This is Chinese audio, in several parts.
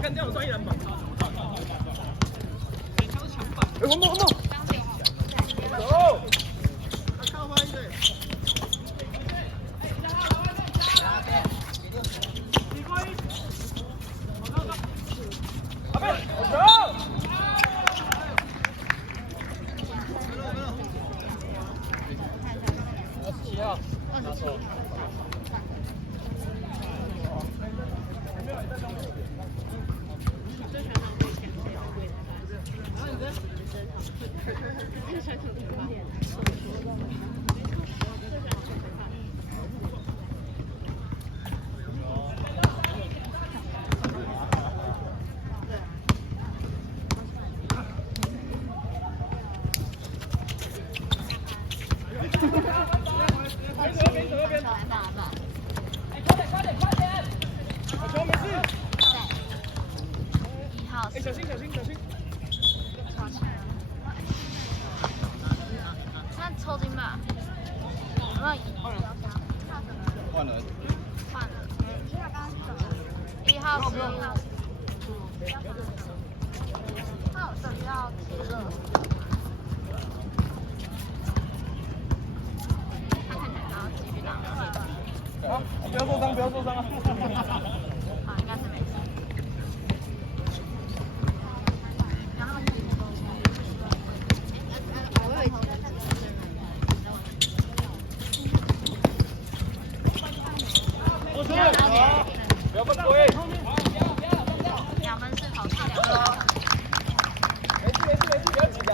干掉我专业篮板。我们。走。小心！那抽筋吧？有没有换了。1号、11号。那我这里要铁乐。他看起来要继续打。啊！不要受伤啊！啊，应该是没事。不要犯规！2分4投，差2分。没事，不要急的。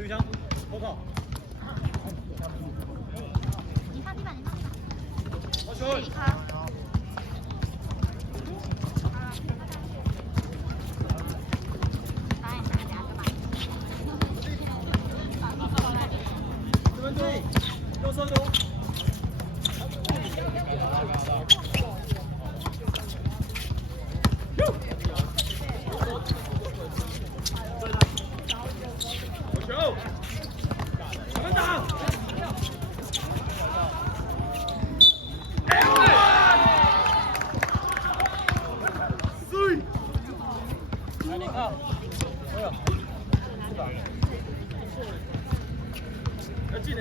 鱼枪，我靠！你放地板。我球。一颗。这边对，右侧走。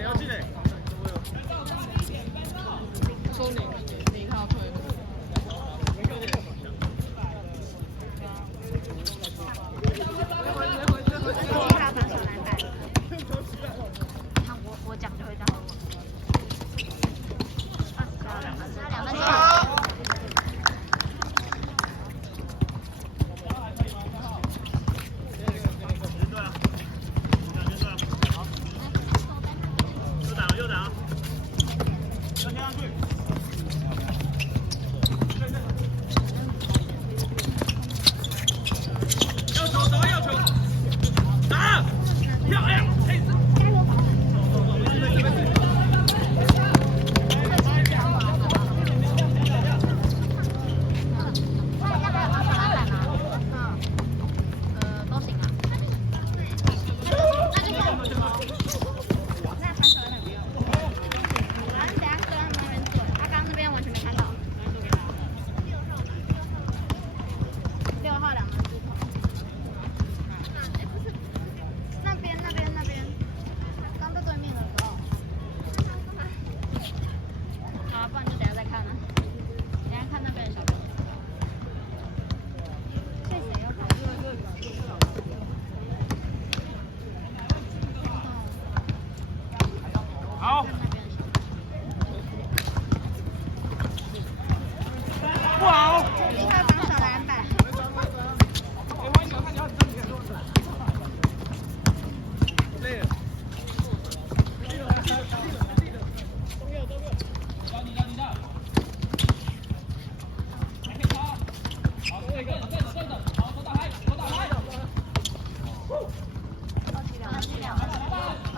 要进嘞！说你靠推。我讲就会这样。又打，要贴上去。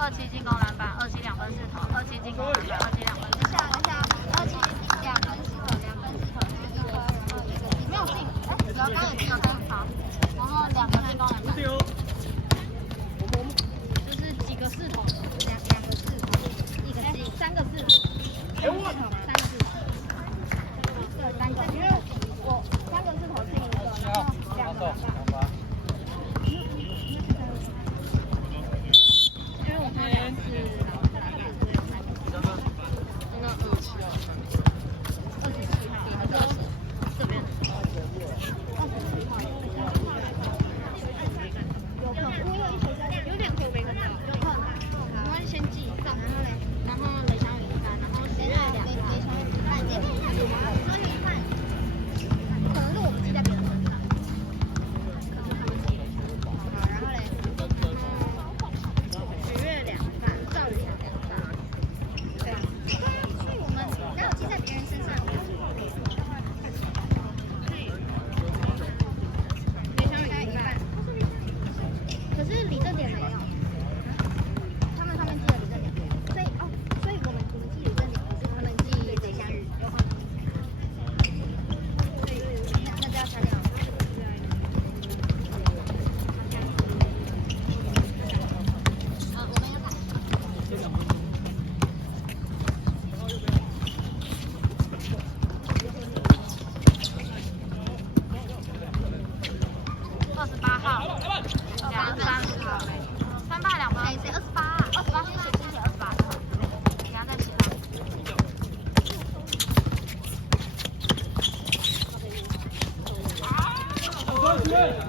27进攻篮板，27两分4投，27进攻篮板，27两分4投。等一下，27两分4投，2分4投，1分，然后1个没有进，哎，刚刚有进，好，然后2个进攻篮板，就是几个4投，两个4投，一个3个4投，3个4投，3个4投，因为我3个4投进1个，然后2个篮板。因为我们俩是篮板，那个27号，他说这边27号，有可能我有一手有2口没看到，有可能，我们先记上，然后雷翔宇1半，然后徐月2半，雷翔宇1半，你看一下有吗？说1半，可能是我们记在别人手上，好，然后嘞。许月2半，赵宇2半，对啊，我们哪有记在别人身上？雷翔宇1半，可是李正典没有，他们上面记了李正典，所以我们记李正典，可是他们记雷翔宇，那就要拆掉。我们要打。28号，2分30投，3败2分。谁28啊？28先写28投，等下再写吧。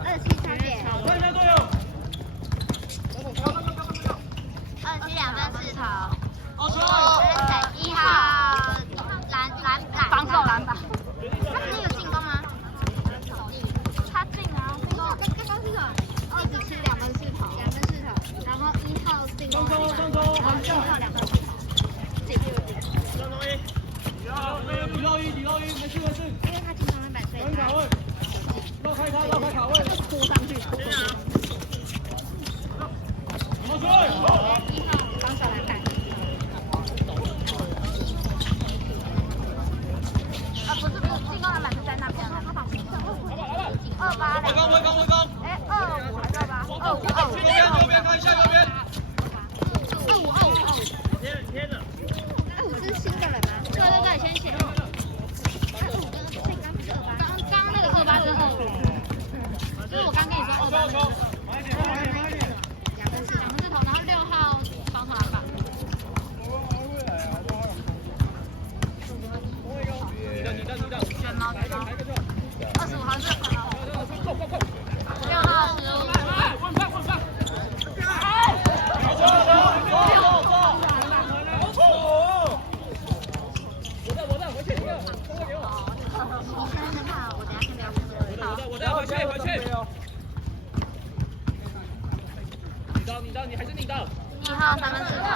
27差点。看一下队友。 27两分4投。好球！ 1号防守篮板。他今天有进攻吗？他进啊，进攻。刚是什么？27两分4投，然后1号进攻篮板，然后1号2分4投。进。底漏一，没事。因为他进攻篮板，所以他绕开卡位。扑上去。好球！ 1号防守篮板。不是，进攻篮板是在那边的，他把28两分。回攻。哎，25还是28？25。右边看一下右边。 25是新的人吗？对，先写。25跟所以刚是28。刚那个28是25，就是我刚跟你说28。2分4投，然后6号防守篮板。卷毛25号是6号15。1号3分4投。